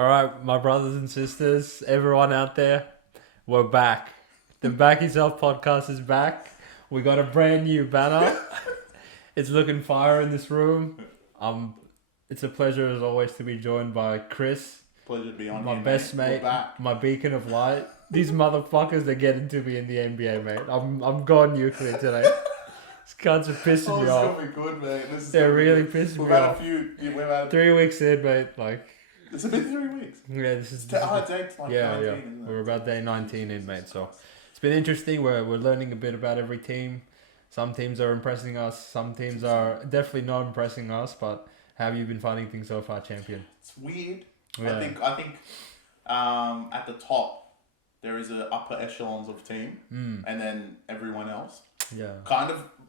All right, my brothers and sisters, everyone out there, we're back. The Back Yourself podcast is back. We got a brand new banner. It's looking fire in this room. It's a pleasure as always to be joined by Chris, Pleasure to be on my here, best mate. mate, We're back. my beacon of light. These motherfuckers are getting to me in the NBA, mate. I'm going nuclear today. These cunts are pissing me off. This is gonna be good, mate. They're really pissing me off. We've had 3 weeks in, mate. Like, it's been 3 weeks. yeah, this is. Date's like 19, isn't it? We're about day 19 in, mate. So it's been interesting. We're learning a bit about every team. Some teams are impressing us. Some teams are definitely not impressing us. But how have you been finding things so far, champion? It's weird. Yeah. I think at the top there is a upper echelons of team, and then everyone else. Yeah.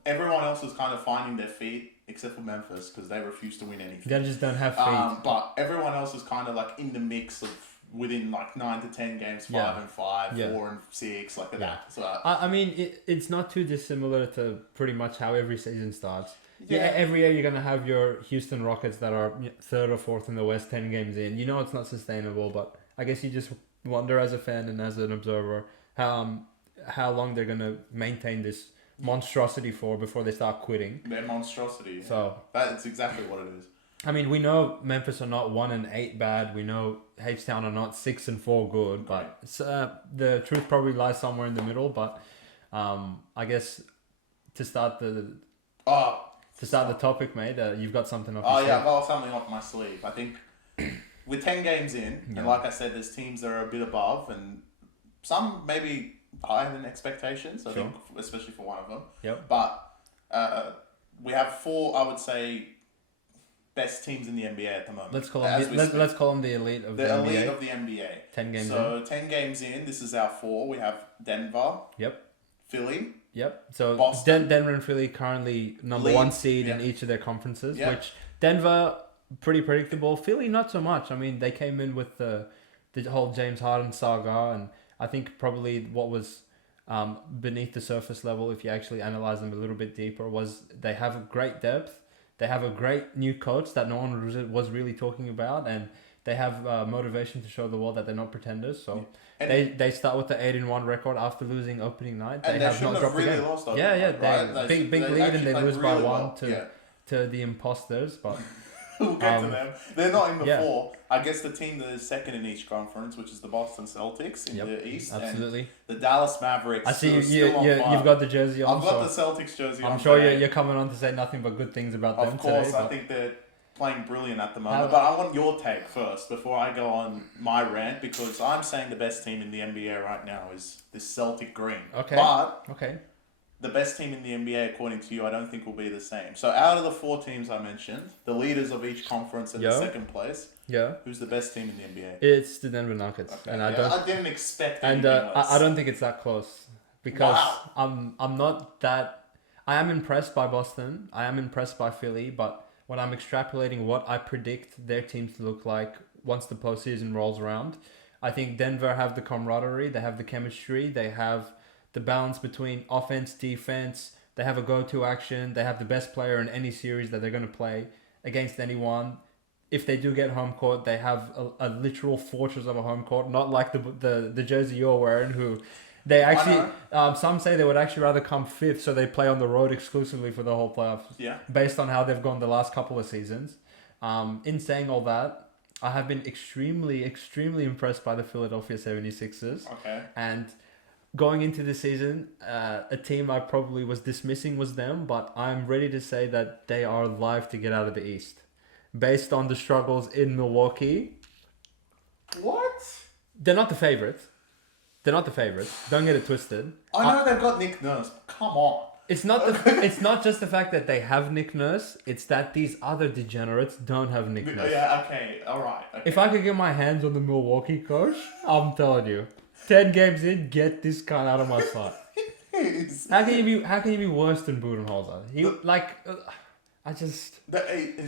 Everyone else is kind of finding their feet, except for Memphis because they refuse to win anything. They just don't have feet. But everyone else is kind of like in the mix of within like 9 to 10 games, 5 and 5, 4 and 6, like that. So I mean, it's not too dissimilar to pretty much how every season starts. Yeah, every year you're gonna have your Houston Rockets that are third or fourth in the West, 10 games in. You know it's not sustainable, but I guess you just wonder as a fan and as an observer how long they're gonna maintain this monstrosity for before they start quitting. Their monstrosity. So that's exactly what it is. I mean, we know Memphis are not 1-8 bad. We know H-Town are not 6-4 good. But the truth probably lies somewhere in the middle. But I guess to start the topic, mate, you've got something off your sleeve. I've got something off my sleeve. I think with 10 games in, and like I said, there's teams that are a bit above, and some maybe higher than expectations. I think, especially for one of them. Yep. But we have 4, I would say, best teams in the NBA at the moment. Let's call them the elite of the NBA. The elite of the NBA. 10 games in. So 10 games in. This is our 4. We have Denver. Yep. Philly. Yep. So Boston. Denver and Philly currently number 1 seed in each of their conferences. Which Denver pretty predictable. Philly not so much. I mean, they came in with the whole James Harden saga, and I think probably what was beneath the surface level, if you actually analyze them a little bit deeper, was they have a great depth. They have a great new coach that no one was really talking about, and they have motivation to show the world that they're not pretenders. So they start with the 8-1 record after losing opening night. They have not dropped really again. Lost Right? Big lead, and they lose by really 1 to the imposters. But we'll get to them. They're not in the 4. I guess the team that is second in each conference, which is the Boston Celtics in the East. Absolutely. And the Dallas Mavericks. I see you've got the jersey on. I've got the Celtics jersey on. I'm sure you're coming on to say nothing but good things about them today. Of course, I think they're playing brilliant at the moment. But I want your take first before I go on my rant, because I'm saying the best team in the NBA right now is this Celtic green. Okay. But okay. The best team in the NBA, according to you, I don't think will be the same. So out of the 4 teams I mentioned, the leaders of each conference in the second place, who's the best team in the NBA? It's the Denver Nuggets. Okay. And I didn't expect anything less. I don't think it's that close. Because I'm not that... I am impressed by Boston. I am impressed by Philly. But when I'm extrapolating what I predict their teams to look like once the postseason rolls around, I think Denver have the camaraderie. They have the chemistry. They have the balance between offense, defense. They have a go-to action. They have the best player in any series that they're going to play against anyone. If they do get home court, they have a literal fortress of a home court, not like the jersey you're wearing, who they actually, some say they would actually rather come 5th, so they play on the road exclusively for the whole playoffs. Yeah. Based on how they've gone the last couple of seasons. In saying all that, I have been extremely, extremely impressed by the Philadelphia 76ers. Okay. And going into the season, a team I probably was dismissing was them, but I'm ready to say that they are live to get out of the East. Based on the struggles in Milwaukee. What? They're not the favorites. Don't get it twisted. I know they've got Nick Nurse. Come on. It's not just the fact that they have Nick Nurse. It's that these other degenerates don't have Nick Nurse. Yeah, okay. All right. Okay. If I could get my hands on the Milwaukee coach, I'm telling you. 10 games in, get this guy out of my sight. How can you be worse than Budenholzer? He's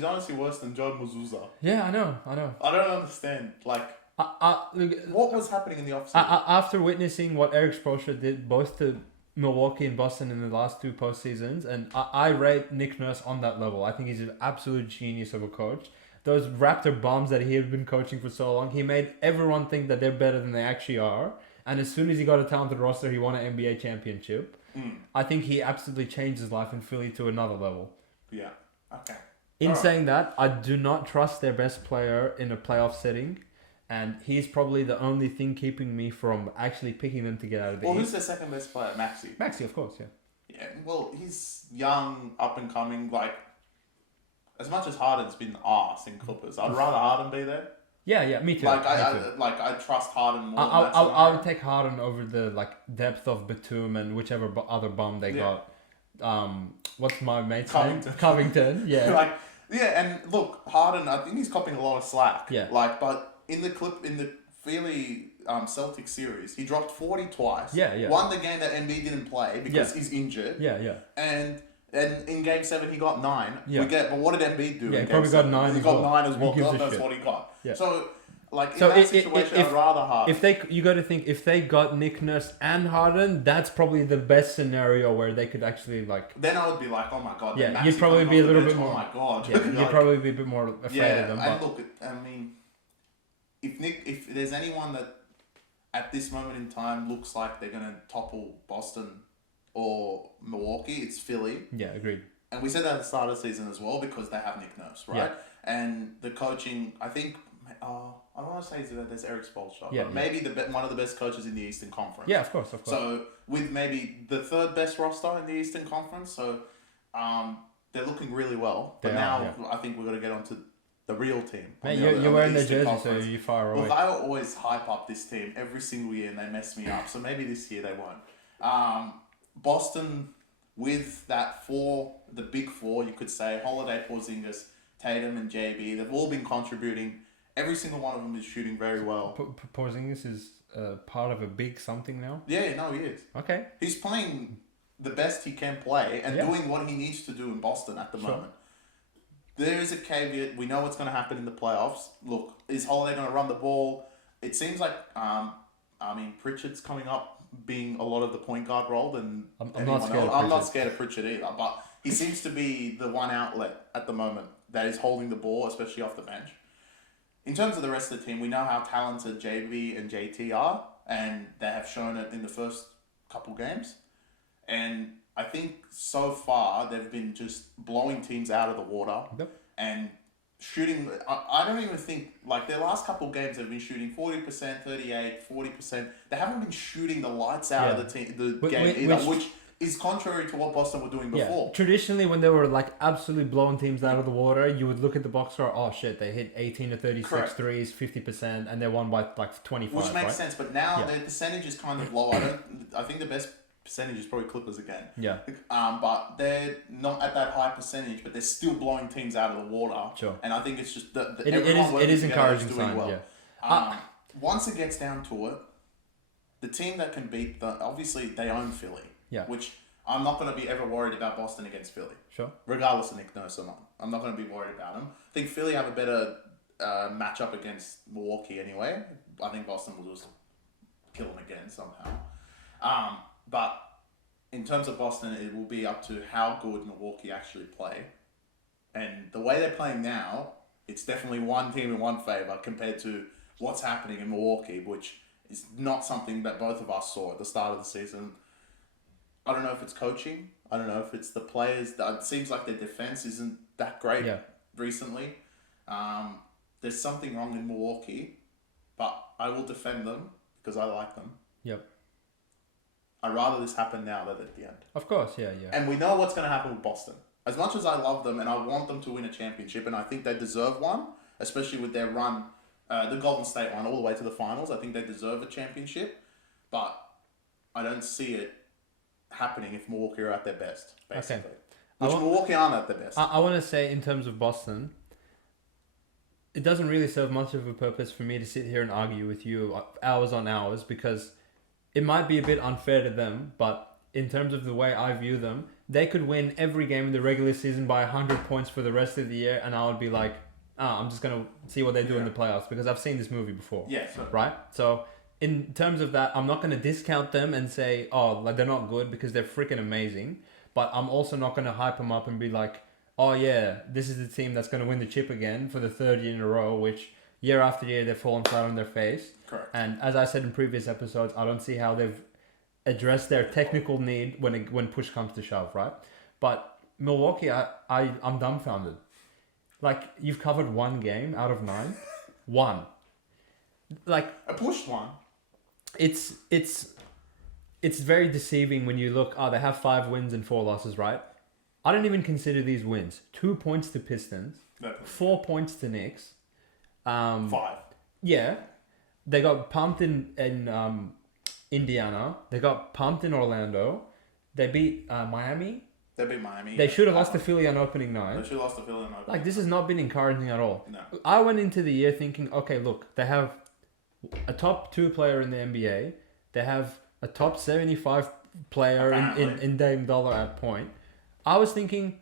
honestly worse than John Mazzulla. Yeah, I know. I don't understand. What was happening in the offseason? After witnessing what Eric Spoelstra did both to Milwaukee and Boston in the last 2 postseasons, and I rate Nick Nurse on that level. I think he's an absolute genius of a coach. those Raptor bombs that he had been coaching for so long, he made everyone think that they're better than they actually are. And as soon as he got a talented roster, he won an NBA championship. I think he absolutely changed his life in Philly to another level. Yeah. Okay. In saying that, I do not trust their best player in a playoff setting. And he's probably the only thing keeping me from actually picking them to get out of the East. Who's their second best player? Maxey. Maxey, of course, yeah. Yeah, well, he's young, up and coming. Like, as much as Harden's been arse in Clippers, I'd rather Harden be there. Yeah, me too. Like, I trust Harden more. I would take Harden over the depth of Batum and whichever other bum they got. What's my mate's name? Covington. Yeah. And look, Harden. I think he's copping a lot of slack. Yeah. But in the Philly Celtics series, he dropped 40 twice. Yeah. Won the game that Embiid didn't play because he's injured. Yeah. And in Game 7 he got 9. Yeah. But what did Embiid do? Yeah, in he probably got 9. He got 9 as well. God knows shit. what he got. Yeah. So in that situation, I'd rather Harden. You got to think, if they got Nick Nurse and Harden, that's probably the best scenario where they could actually Then I would be like, oh my god. Yeah, you'd probably be a little bit more. Oh my god. Yeah, you'd probably be a bit more afraid of them. And look, I mean, if there's anyone that at this moment in time looks like they're gonna topple Boston or Milwaukee, it's Philly. Yeah, agreed. And we said that at the start of the season as well because they have Nick Nurse, right? Yeah. And the coaching, I think. I don't want to say that there's Eric Spoelstra, but maybe one of the best coaches in the Eastern Conference. Yeah, of course. So with maybe the third best roster in the Eastern Conference, so they're looking really well. But I think we've got to get onto the real team. Mate, you're wearing their jersey, so you're far away. Well, I always hype up this team every single year, and they mess me up. So maybe this year they won't. Boston with the big four, you could say, Holiday, Porzingis, Tatum, and JB. They've all been contributing. Every single one of them is shooting very well. Porzingis is part of a big something now? Yeah, no, he is. Okay. He's playing the best he can play and doing what he needs to do in Boston at the moment. There is a caveat. We know what's going to happen in the playoffs. Look, is Holiday going to run the ball? It seems like, Pritchard's coming up being a lot of the point guard role than I'm not scared of Pritchard either, but he seems to be the one outlet at the moment that is holding the ball, especially off the bench. In terms of the rest of the team, we know how talented JB and JT are, and they have shown it in the first couple games. And I think so far they've been just blowing teams out of the water and shooting. I don't even think, their last couple games they've been shooting 40%, 38%, 40%. They haven't been shooting the lights out of the game either, which is contrary to what Boston were doing before. Traditionally, when they were absolutely blowing teams out of the water, you would look at the box score. Oh shit, they hit 18 to 36 threes, 50%, and they won by 25. Which makes sense, but now their percentage is kind of low. I think the best percentage is probably Clippers again. Yeah. But they're not at that high percentage, but they're still blowing teams out of the water. Sure. And I think it's just it is encouraging sign. Well. Yeah. Once it gets down to it, the team that can beat obviously they own Philly. Yeah. Which I'm not going to be ever worried about Boston against Philly. Sure. Regardless of Nick Nurse or not. I'm not going to be worried about them. I think Philly have a better matchup against Milwaukee anyway. I think Boston will just kill them again somehow. But in terms of Boston, it will be up to how good Milwaukee actually play. And the way they're playing now, it's definitely one team in one favor compared to what's happening in Milwaukee, which is not something that both of us saw at the start of the season. I don't know if it's coaching. I don't know if it's the players. It seems like their defense isn't that great recently. There's something wrong in Milwaukee, but I will defend them because I like them. Yep. I'd rather this happen now than at the end. Of course, yeah. And we know what's going to happen with Boston. As much as I love them and I want them to win a championship, and I think they deserve one, especially with their run, the Golden State run all the way to the finals. I think they deserve a championship, but I don't see it happening if Milwaukee are at their best, basically. Okay. Milwaukee aren't at their best. I want to say, in terms of Boston, it doesn't really serve much of a purpose for me to sit here and argue with you hours on hours, because it might be a bit unfair to them, but in terms of the way I view them, they could win every game in the regular season by 100 points for the rest of the year, and I would be like, I'm just going to see what they do in the playoffs, because I've seen this movie before. Yeah. Sure. Right? So in terms of that, I'm not going to discount them and say, they're not good, because they're freaking amazing. But I'm also not going to hype them up and be like, oh yeah, this is the team that's going to win the chip again for the third year in a row, which year after year they've fallen flat on their face. Correct. And as I said in previous episodes, I don't see how they've addressed their technical need when push comes to shove, right? But Milwaukee, I'm dumbfounded. Like, you've covered one game out of 9. One. Like, I pushed one. it's very deceiving when you look, they have 5 wins and 4 losses, right? I don't even consider these wins. 2 points to Pistons, 4 points to Knicks. 5. Yeah. They got pumped in Indiana. They got pumped in Orlando. They beat Miami. They beat Miami. They should have lost to Philly on opening night. They should have lost to Philly on opening Like, this has not been encouraging at all. No. I went into the year thinking, okay, look, they have a top 2 player in the NBA. They have a top 75 player in Dame Dollar at point. I was thinking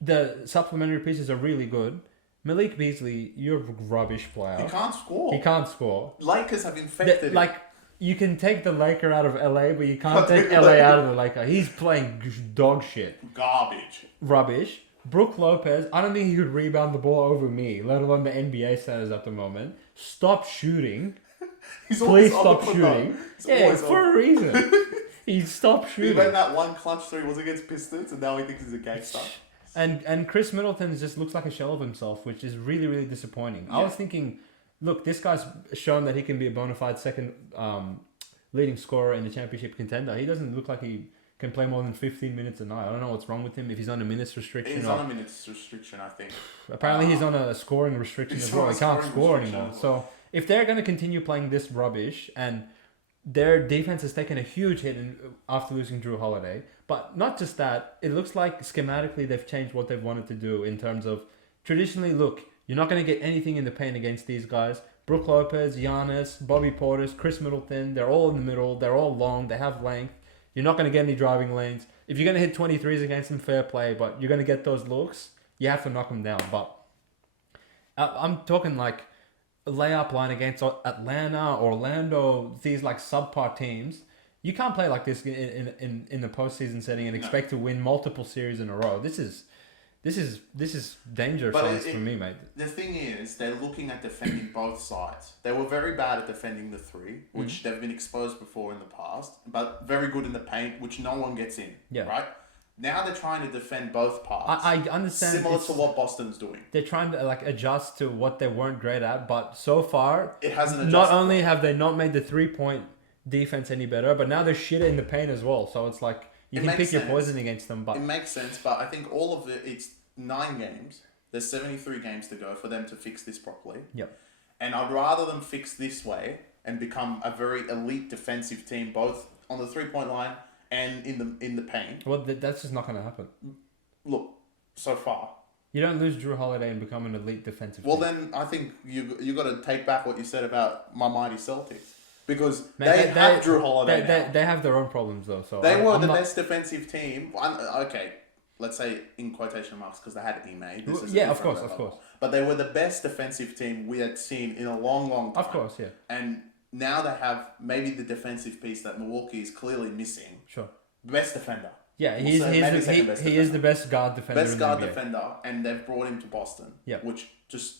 the supplementary pieces are really good. Malik Beasley, you're a rubbish player. He can't score. He can't score. Lakers have infected him. Like, you can take the Laker out of LA, but you can't take LA out of the Laker. He's playing dog shit. Garbage. Rubbish. Brook Lopez, I don't think he could rebound the ball over me, let alone the NBA centers at the moment. Stop shooting. Please stop shooting. Yeah, for a reason. He stopped shooting. He made that one clutch 3 was against Pistons, and now he thinks he's a gangster. And Chris Middleton just looks like a shell of himself, which is really, really disappointing. Yeah. I was thinking, look, this guy's shown that he can be a bona fide second leading scorer in the championship contender. He doesn't look like he can play more than 15 minutes a night. I don't know what's wrong with him, if he's on a minutes restriction. He's on a minutes restriction, I think. Apparently he's on a scoring restriction as well. He can't score anymore. So if they're going to continue playing this rubbish, and their defense has taken a huge hit after losing Drew Holiday, but not just that, it looks like schematically they've changed what they've wanted to do in terms of, traditionally, look, you're not going to get anything in the paint against these guys. Brook Lopez, Giannis, Bobby Portis, Chris Middleton, they're all in the middle, they're all long, they have length. You're not going to get any driving lanes. If you're going to hit 23s against them, fair play, but you're going to get those looks, you have to knock them down. But I'm talking like a layup line against Atlanta, Orlando, these like subpar teams. You can't play like this in the postseason setting and expect to win multiple series in a row. This is danger signs for me, mate. The thing is, they're looking at defending both sides. They were very bad at defending the 3, which they've been exposed before in the past, but very good in the paint, which no one gets in. Yeah. Right? Now they're trying to defend both parts. I understand. Similar to what Boston's doing. They're trying to like adjust to what they weren't great at, but so far it hasn't adjusted. Not only have they not made the 3-point defense any better, but now they're shit in the paint as well. So it's like you can pick your poison against them. But it makes sense, but I think all of it's 9 games. There's 73 games to go for them to fix this properly. Yep. And I'd rather them fix this way and become a very elite defensive team, both on the 3-point line and in the paint. Well, that's just not going to happen. Look, so far. You don't lose Drew Holiday and become an elite defensive team. Then I think you got to take back what you said about my mighty Celtics. Because they have Drew Holiday now. They have their own problems, though. So they were the best defensive team. Okay, let's say in quotation marks, because they had Ime. Of course. But they were the best defensive team we had seen in a long, long time. Of course, yeah. And now they have maybe the defensive piece that Milwaukee is clearly missing. Sure. Best defender. Yeah, he is the best guard defender. Best guard defender, and they've brought him to Boston. Yeah. Which just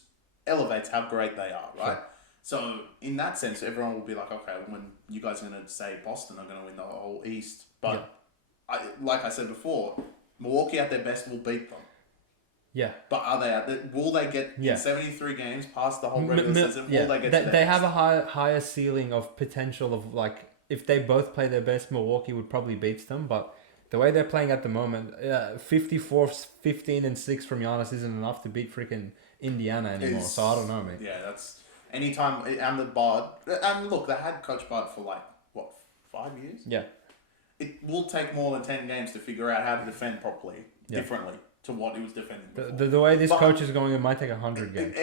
elevates how great they are, right? Sure. So in that sense, everyone will be like, okay, when you guys are going to say Boston are going to win the whole East, but like I said before, Milwaukee at their best will beat them. Yeah. But are they will they get in 73 games past the whole regular season? Will they get they have a higher ceiling of potential of like, if they both play their best, Milwaukee would probably beat them, but the way they're playing at the moment, 54, 15 and 6 from Giannis isn't enough to beat freaking Indiana anymore. So I don't know, mate. Yeah, that's anytime. And the Bud, and look, they had Coach Bud for like what, 5 years? Yeah. It will take more than 10 games to figure out how to defend properly, differently to what he was defending before. The way this coach is going, it might take 100 games.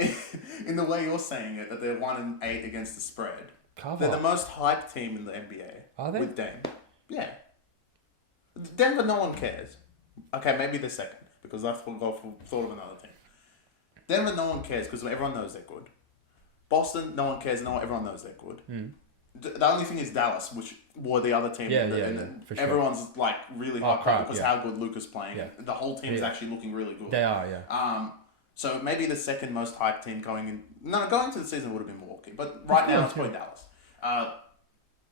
In the way you're saying it, that they're 1-8 against the spread. Cover. They're the most hyped team in the NBA. Are they? With Dame. Yeah. Denver, no one cares. Okay, maybe the second, because I've thought of another team. Denver, no one cares because everyone knows they're good. Boston, no one cares. Everyone knows they're good. The only thing is Dallas, which were the other team. Yeah, and for sure. everyone's like really hyped crap, up because yeah. how good Luka's playing. Yeah. The whole team's actually looking really good. They are, yeah. So maybe the second most hyped team going to the season would have been Milwaukee, but right now it's probably Dallas.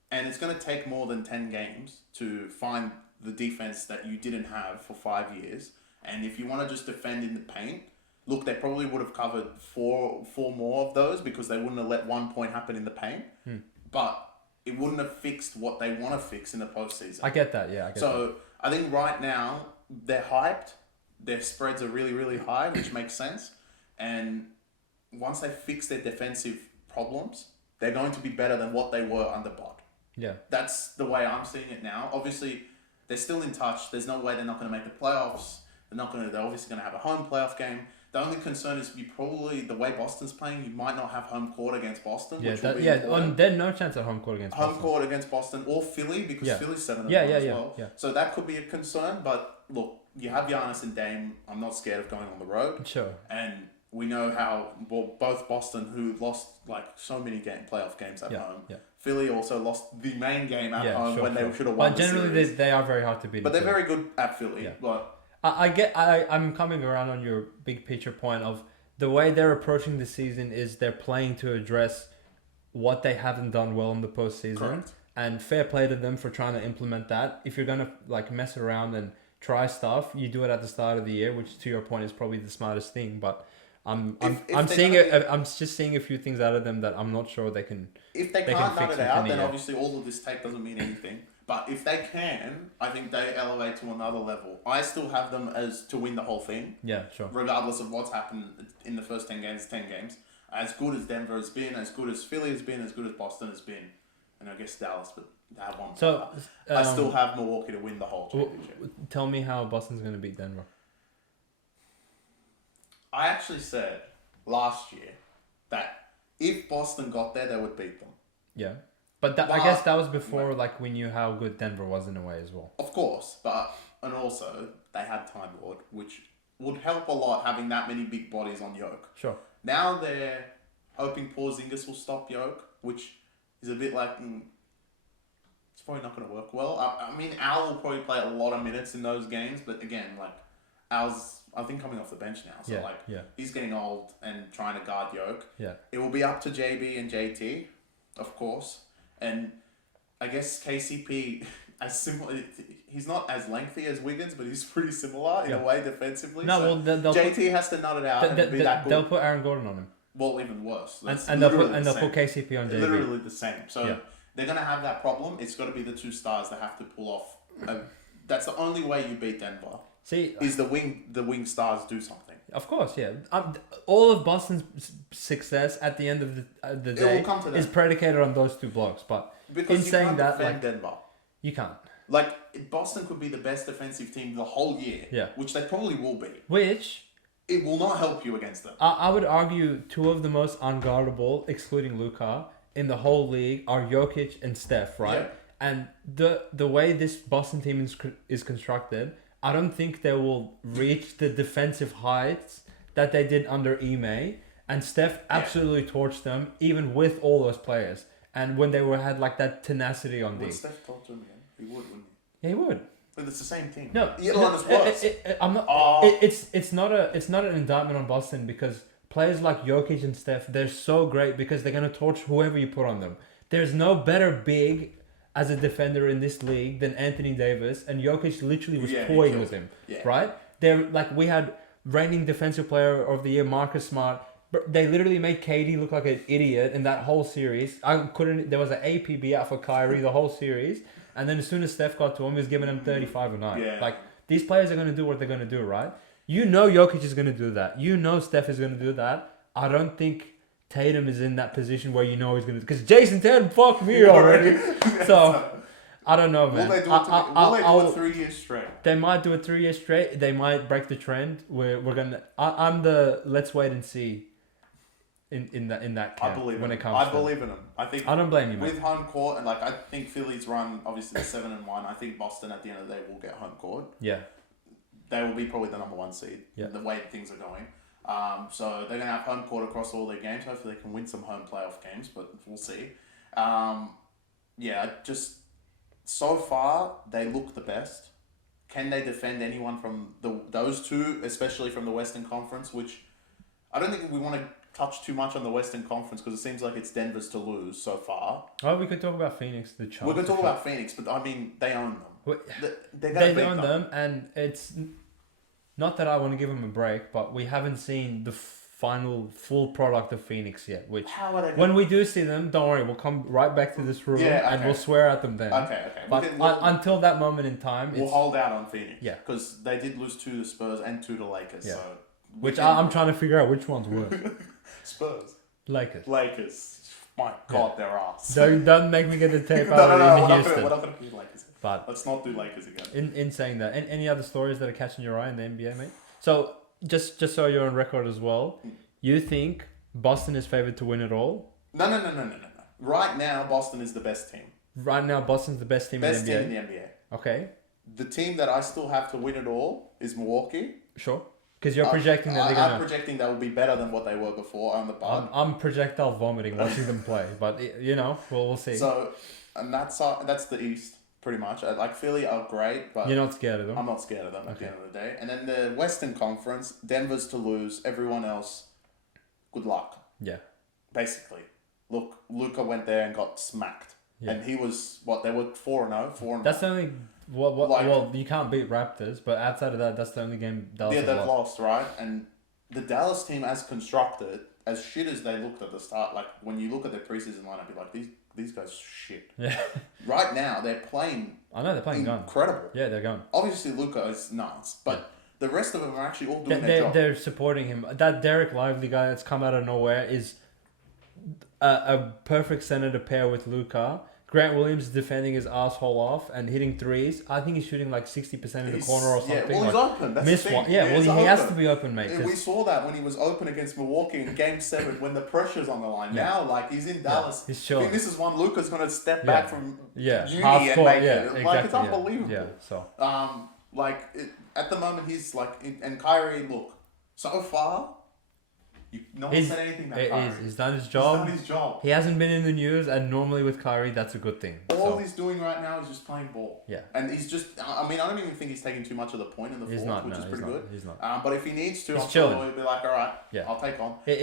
And it's going to take more than 10 games to find the defense that you didn't have for 5 years. And if you want to just defend in the paint, look, they probably would have covered four more of those because they wouldn't have let 1 point happen in the paint. But it wouldn't have fixed what they want to fix in the postseason. I get that, yeah. I think right now they're hyped. Their spreads are really, really high, which makes sense. And once they fix their defensive problems, they're going to be better than what they were under Bod. Yeah. That's the way I'm seeing it now. Obviously, they're still in touch. There's no way they're not going to make the playoffs. They're obviously going to have a home playoff game. The only concern is the way Boston's playing, you might not have home court against Boston. Yeah, which will be important. there's no chance of home court against Boston. Home court against Boston or Philly because Philly's 7-1 as well. Yeah. So that could be a concern. But look, you have Giannis and Dame. I'm not scared of going on the road. Sure. And we know how both Boston, who lost like so many playoff games at home. Yeah. Philly also lost the main game at home when they should have won. But generally, they are very hard to beat. But they're very good at Philly. Yeah. But I'm coming around on your big picture point of the way they're approaching the season is they're playing to address what they haven't done well in the postseason. Correct. And fair play to them for trying to implement that. If you're gonna like mess around and try stuff, you do it at the start of the year, which to your point is probably the smartest thing. But I'm just seeing a few things out of them that I'm not sure they can. If they can't nut it out, then obviously all of this tape doesn't mean anything. But if they can, I think they elevate to another level. I still have them as to win the whole thing. Yeah, sure. Regardless of what's happened in the first 10 games, As good as Denver has been, as good as Philly has been, as good as Boston has been, and I guess Dallas, but they have one. So I still have Milwaukee to win the whole championship. Tell me how Boston's going to beat Denver. I actually said last year that if Boston got there, they would beat them. Yeah. But I guess that was before we knew how good Denver was in a way as well. Of course, and also they had Time Lord, which would help a lot having that many big bodies on Yoke. Sure. Now they're hoping Porzingis will stop Yoke, which is a bit like it's probably not going to work well. I mean, Al will probably play a lot of minutes in those games, but again, Al's I think coming off the bench now, so he's getting old and trying to guard Yoke. Yeah. It will be up to JB and JT, of course. And I guess KCP, he's not as lengthy as Wiggins, but he's pretty similar in a way defensively. No, so JT has to nut it out and be that good. They'll put Aaron Gordon on him. Well, even worse. And they'll put KCP on JB. Literally the same. So they're going to have that problem. It's got to be the two stars that have to pull off. That's the only way you beat Denver. Is the wing stars do something. Of course, yeah. All of Boston's success at the end of the day is predicated on those two blocks. But because you can't defend Denver. You can't. Boston could be the best defensive team the whole year, which they probably will be. Which it will not help you against them. I would argue two of the most unguardable, excluding Luka, in the whole league are Jokic and Steph, right? Yeah. And the way this Boston team is constructed, I don't think they will reach the defensive heights that they did under Ime. And Steph absolutely torched them, even with all those players. And when they had that tenacity on Would Steph talk to him again? He would, wouldn't he? Yeah, he would. But it's the same team. No, I'm not. It's not an indictment on Boston because players like Jokic and Steph, they're so great because they're gonna torch whoever you put on them. There's no better big as a defender in this league than Anthony Davis, and Jokic literally was toying with him, right? We had reigning defensive player of the year, Marcus Smart. They literally made KD look like an idiot in that whole series. There was an APB out for Kyrie the whole series, and then as soon as Steph got to him, he was giving him 35 a night. Yeah. These players are going to do what they're going to do, right? You know Jokic is going to do that. You know Steph is going to do that. I don't think Tatum is in that position where you know he's going to... Because Jason Tatum fucked me already. So, I don't know, man. Will they do it 3 years straight? They might do it 3 years straight. They might break the trend. We're going to... I'm the let's wait and see in that camp. I believe when in it comes I believe in them. I think I don't blame you, man. With home court, and I think Philly's run, obviously, 7-1. I think Boston, at the end of the day, will get home court. Yeah. They will be probably the number one seed, the way things are going. So they're going to have home court across all their games. Hopefully they can win some home playoff games, but we'll see. yeah, just so far they look the best. Can they defend anyone from those two, especially from the Western Conference? Which I don't think we want to touch too much on the Western Conference because it seems like it's Denver's to lose so far. Oh, we could talk about Phoenix, the We're Chargers. going to talk about Phoenix, but I mean they own them. They're They going to own them, and it's not that I want to give them a break, but we haven't seen the final full product of Phoenix yet. Which How are they? when we do see them, don't worry, we'll come right back to this room Yeah, and okay. we'll swear at them then. Okay. But until that moment in time, we'll it's, hold out on Phoenix. Yeah. Because they did lose 2 to Spurs and 2 to Lakers. Yeah. So which I'm trying to figure out which one's worse. Spurs. Lakers. My God, their ass. Don't make me get the tape No, out in we're Houston. not going to do Lakers. But Let's not do Lakers again. in saying that, any other stories that are catching your eye in the NBA, mate? So just so you're on record as well, you think Boston is favored to win it all? No. Right now, Boston is the best team. Right now, Boston's the best team Best in the NBA. team in the NBA. Okay, The team that I still have to win it all is Milwaukee. sure. Because you're projecting that they're I'm gonna. projecting they will be better than what they were before on the bug. I'm projectile vomiting watching them play, but we'll see. So, and that's the East pretty much. Like Philly are great, but You're not scared of them. I'm not scared of them at the Okay. end of the day. And then the Western Conference, Denver's to lose. Everyone else, good luck. Yeah, Basically, look, Luka went there and got smacked, Yeah. and he was what they were 4-0, 4-0. that's the only. What? Like- Well, you can't beat Raptors, but outside of that, that's the only game Dallas Yeah, has they've lost. lost, right? And the Dallas team, as constructed, as shit as they looked at the start, like when you look at their preseason lineup, you're like, these guys shit. Yeah, Right now, they're playing I know they're playing gun. incredible. Yeah, they're going. Obviously, Luka is nuts, but the rest of them are actually all doing their job. They're supporting him. That Derek Lively guy that's come out of nowhere is a perfect center to pair with Luka. Grant Williams is defending his asshole off and hitting threes. I think he's shooting like 60% in the corner or something. Yeah, well, he's open. That's Missed the thing. one. Yeah, well, he's he has open. to be open, mate. And 'cause- we saw that when he was open against Milwaukee in Game 7 when the pressure's on the line. Yeah. Now, like, he's in Dallas. he's I chilling. think this is one Luka's going to step back from yeah, uni half and court, make yeah, it. exactly, Like, it's yeah. unbelievable. Yeah, so At the moment, he's like, and Kyrie, look, so far, no one said anything about Kyrie. he's done his He's job. done his job. He hasn't been in the news, and normally with Kyrie, that's a good thing. All So, he's doing right now is just playing ball. Yeah. And he's just, I mean, I don't even think he's taking too much of the point in the He's fourth, not, which no, is he's pretty not, good. he's not. But if he needs to, He's I'm chilling. sure he'll be like, all right, Yeah. I'll take on. He's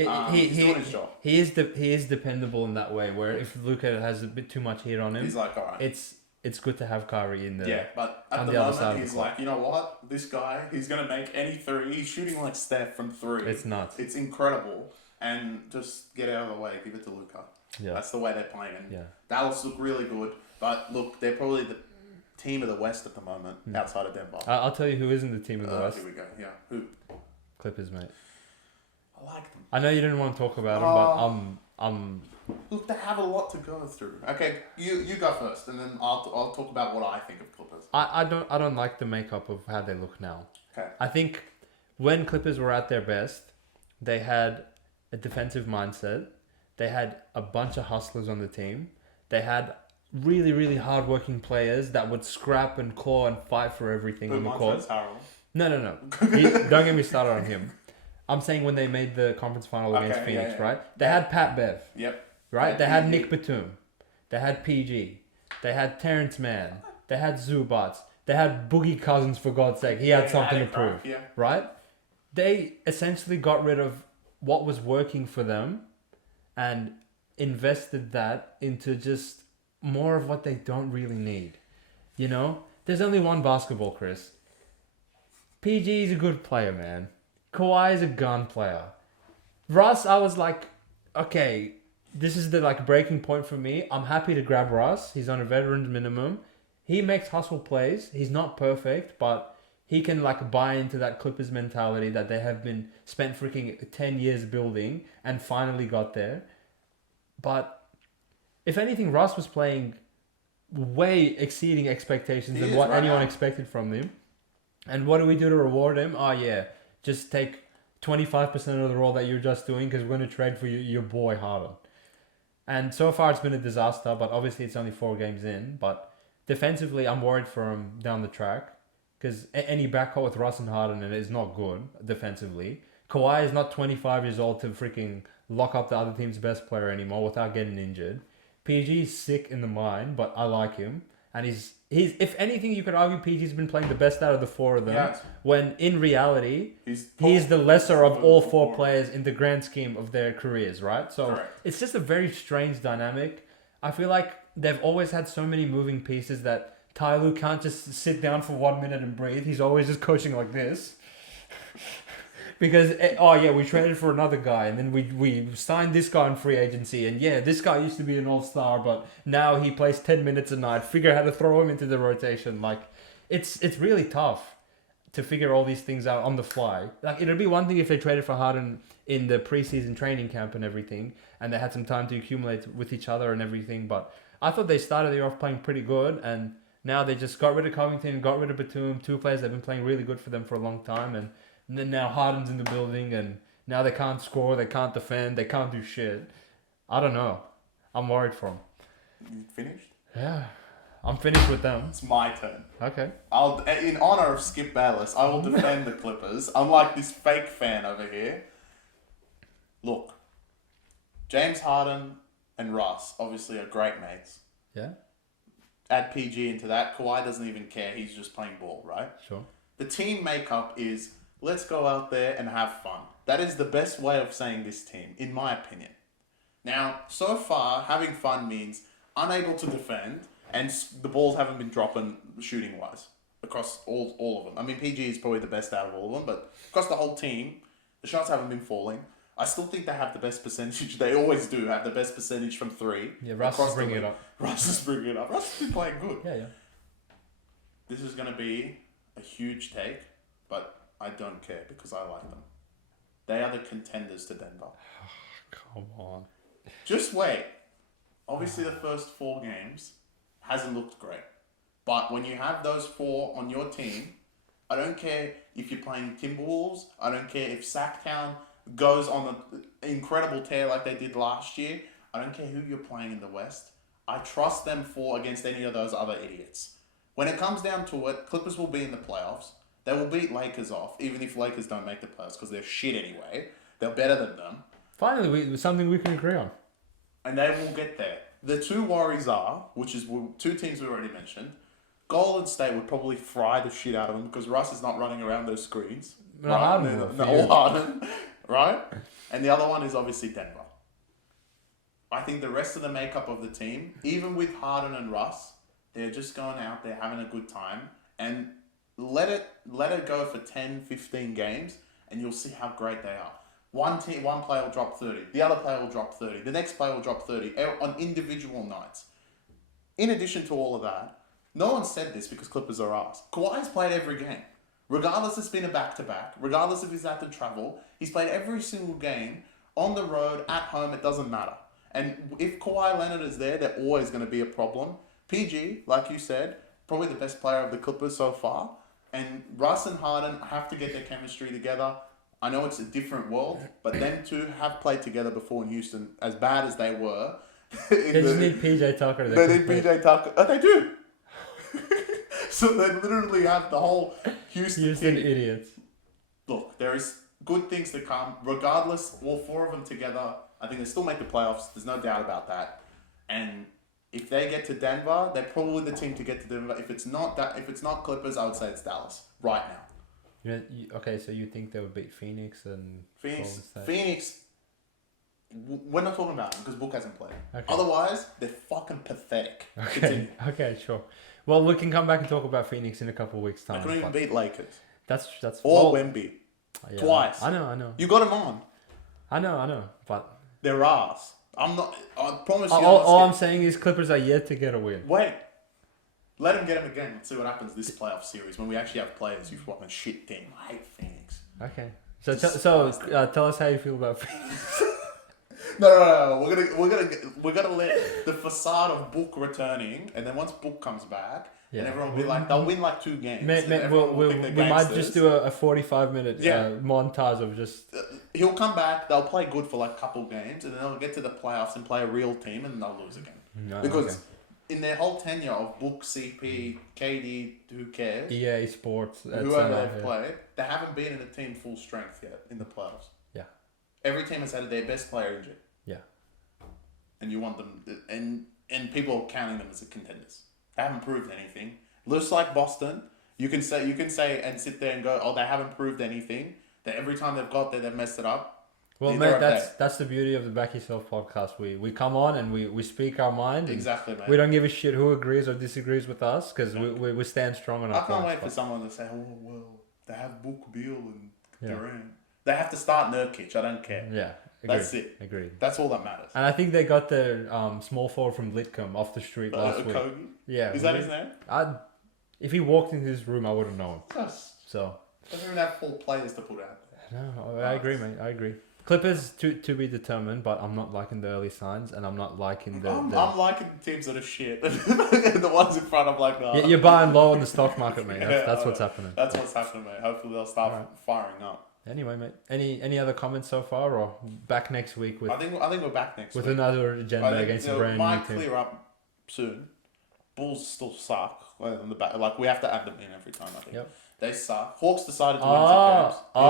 He's doing his job. He is dependable in that way. Where if Luka has a bit too much heat on him, He's like, all right. it's good to have Kyrie in there. Yeah, but at on the the other side moment, of the he's court. like, you know what? This guy, he's going to make any three. He's shooting like Steph from three. It's nuts. It's incredible. And just get out of the way. Give it to Luka. Yeah. That's the way they're playing. And Yeah. Dallas look really good. But look, they're probably the team of the West at the moment, outside of Denver. I'll tell you who isn't the team of the West. Here we go. Yeah. Who? Clippers, mate. I like them. I know you didn't want to talk about them, but I'm Look, they have a lot to go through. Okay, you go first, and then I'll talk about what I think of Clippers. I don't like the makeup of how they look now. Okay. I think when Clippers were at their best, they had a defensive mindset. They had a bunch of hustlers on the team. They had really, really hardworking players that would scrap and claw and fight for everything on the court. Montrezl Harrell. No. Don't get me started on him. I'm saying when they made the conference final against Okay, Phoenix, yeah. right? They had Pat Bev, Yep. right? Yeah, They had PG. Nick Batum. They had PG. They had Terrence Mann. They had Zubats. They had Boogie Cousins, for God's sake. He had something to prove, Yeah. right? They essentially got rid of what was working for them and invested that into just more of what they don't really need. You know? There's only one basketball, Chris. PG is a good player, man. Kawhi is a gun player. Russ, I was like, okay, this is the breaking point for me. I'm happy to grab Russ. He's on a veteran's minimum. He makes hustle plays. He's not perfect, but he can buy into that Clippers mentality that they have been spent freaking 10 years building and finally got there. But if anything, Russ was playing way exceeding expectations than what anyone expected from him. And what do we do to reward him? Oh yeah, just take 25% of the role that you're just doing because we're going to trade for your boy Harden. And so far it's been a disaster, but obviously it's only 4 games in. But defensively, I'm worried for him down the track because any backcourt with Russ and Harden in it is not good defensively. Kawhi is not 25 years old to freaking lock up the other team's best player anymore without getting injured. PG is sick in the mind, but I like him. And he's if anything, you could argue PG's been playing the best out of the four of them. Yeah. When in reality, He's the lesser of all for four players in the grand scheme of their careers, right? So Correct. it's just a very strange dynamic. I feel like they've always had so many moving pieces that Tyloo can't just sit down for 1 minute and breathe. He's always just coaching like this. Because, we traded for another guy, and then we signed this guy in free agency, and this guy used to be an all-star, but now he plays 10 minutes a night. Figure out how to throw him into the rotation. Like, it's really tough to figure all these things out on the fly. Like, it'd be one thing if they traded for Harden in the preseason training camp and everything, and they had some time to accumulate with each other and everything, but I thought they started the year off playing pretty good, and now they just got rid of Covington, got rid of Batum, two players that have been playing really good for them for a long time, and then now Harden's in the building, and now they can't score, they can't defend, they can't do shit. I don't know. I'm worried for them. You finished? Yeah. I'm finished with them. It's my turn. Okay. In honor of Skip Bayless, I will defend the Clippers. Unlike this fake fan over here. Look, James Harden and Russ obviously are great mates. Yeah. Add PG into that. Kawhi doesn't even care. He's just playing ball, right? Sure. The team makeup is, let's go out there and have fun. That is the best way of saying this team, in my opinion. Now, so far, having fun means unable to defend, and the balls haven't been dropping shooting-wise across all of them. I mean, PG is probably the best out of all of them, but across the whole team, the shots haven't been falling. I still think they have the best percentage. They always do have the best percentage from three. Yeah, Russ is bringing it up. Russ is bringing it up. Russ has been playing good. Yeah. This is going to be a huge take, but I don't care because I like them. They are the contenders to Denver. Come on. Just wait. Obviously, the first 4 games hasn't looked great. But when you have those 4 on your team, I don't care if you're playing Timberwolves. I don't care if Sacktown goes on an incredible tear like they did last year. I don't care who you're playing in the West. I trust them 4 against any of those other idiots. When it comes down to it, Clippers will be in the playoffs. They will beat Lakers off, even if Lakers don't make the playoffs, because they're shit anyway. They're better than them. Finally, something we can agree on. And they will get there. The 2 worries are, which is 2 teams we already mentioned, Golden State would probably fry the shit out of them because Russ is not running around those screens. Harden, right? And the other one is obviously Denver. I think the rest of the makeup of the team, even with Harden and Russ, they're just going out there having a good time, and let it go for 10, 15 games, and you'll see how great they are. One player will drop 30. The other player will drop 30. The next player will drop 30 on individual nights. In addition to all of that, no one said this because Clippers are ass. Kawhi's played every game. Regardless it's been a back-to-back, regardless if he's had to travel, he's played every single game, on the road, at home, it doesn't matter. And if Kawhi Leonard is there, they're always going to be a problem. PG, like you said, probably the best player of the Clippers so far. And Russ and Harden have to get their chemistry together. I know it's a different world, but them two have played together before in Houston, as bad as they were. They just need PJ Tucker. They need PJ Tucker. Oh, they do. So they literally have the whole Houston team. Idiots. Look, there is good things to come. Regardless, all 4 of them together, I think they still make the playoffs. There's no doubt about that. And if they get to Denver, they're probably the team to get to Denver. If it's not Clippers, I would say it's Dallas right now. Okay, so you think they would beat Phoenix and Phoenix. We're not talking about them because Book hasn't played. Okay. Otherwise, they're fucking pathetic. Okay, sure. Well, we can come back and talk about Phoenix in a couple of weeks' time. They couldn't even beat Lakers. That's or Wemby. Yeah, twice. I know. You got them on. I know, but they're ass. I'm not. I promise you. All I'm saying is Clippers are yet to get a win. Wait. Let them get them again. Let's see what happens this playoff series when we actually have players. You fucking shit team. I hate Phoenix. Okay. So tell us how you feel about Phoenix. No. We're gonna let the facade of Book returning, and then once Book comes back, and everyone will be like, they'll win like 2 games. We might just do a 45-minute montage of just. He'll come back. They'll play good for like a couple games, and then they'll get to the playoffs and play a real team, and they'll lose again. Because in their whole tenure of Book, CP, KD, who cares? EA Sports, whoever they've played, they haven't been in a team full strength yet in the playoffs. Every team has had their best player injured. Yeah. And you want them, and and people are counting them as the contenders. They haven't proved anything. Looks like Boston. You can say and sit there and go, oh, they haven't proved anything. That every time they've got there, they've messed it up. Well, They're mate, okay. that's the beauty of the Back Yourself podcast. We come on and we speak our mind. Exactly, mate. We don't give a shit who agrees or disagrees with us because we stand strong on our I can't points, wait for someone to say, oh, well, they have Book, Beal, and Durant. They have to start Nurkic. I don't care. Yeah, agreed. That's it. Agreed. That's all that matters. And I think they got their small forward from Litcombe off the street last week. Kogi? Yeah. Is that his name? If he walked into his room, I wouldn't know him. Just, So. they don't even have 4 players to put out there. No, I agree, mate. I agree. Clippers to be determined, but I'm not liking the early signs, and I'm not liking the. I'm liking the teams that are shit. The ones in front, I'm like, no. You're buying low on the stock market, mate. That's what's happening. That's what's happening, mate. Hopefully they'll start firing up. Anyway, mate. Any other comments so far, or back next week with? I think we're back next week with another agenda against a brand might new team. clear up soon. Bulls still suck. On the back, like we have to add them in every time. I think they suck. Hawks decided to win 2 games. They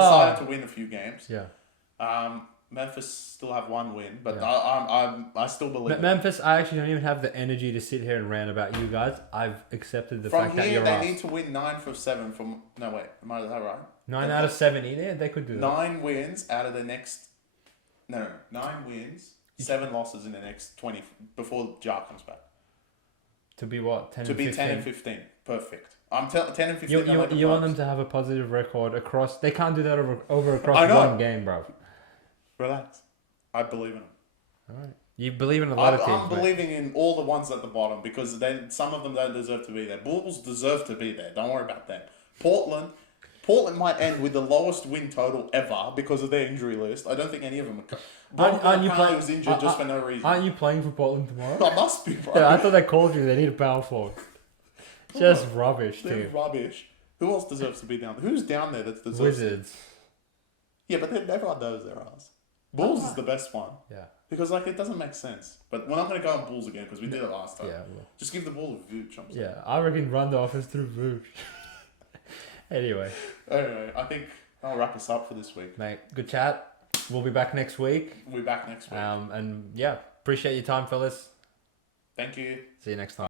decided to win a few games. Yeah. Memphis still have 1 win, but I still believe. Memphis, I actually don't even have the energy to sit here and rant about you guys. I've accepted the fact that you're From right. here, they need to win 9 from 7 from. No wait, am I that right? 9 out of 7 in there, they could do that. 9 wins out of the next. No, 9 wins, 7 losses in the next 20 before Jar comes back. To be what? 10 To and be 15? 10 and 15, perfect. I'm 10 and 15. You want them to have a positive record across. They can't do that over across I know. one game, bro. Relax. I believe in them. All right. You believe in a lot of teams. I'm believing in all the ones at the bottom because then some of them don't deserve to be there. Bulls deserve to be there. Don't worry about that. Portland might end with the lowest win total ever because of their injury list. I don't think any of them are. Bronco was injured just for no reason. Aren't you playing for Portland tomorrow? I must be, bro. Yeah, I thought they called you. They need a power forward. Just rubbish, They're too. rubbish. Who else deserves to be down there? Who's down there that deserves Wizards. Yeah, but everyone knows their ass. Bulls is the best one. Yeah. Because it doesn't make sense. But we're not going to go on Bulls again because we did it last time. Yeah, well. Just give the ball a vooch. Yeah, I reckon run the offense through Vooch. Anyway, I think I'll wrap us up for this week. mate, good chat. We'll be back next week. We'll be back next week. And yeah, appreciate your time, fellas. Thank you. See you next time.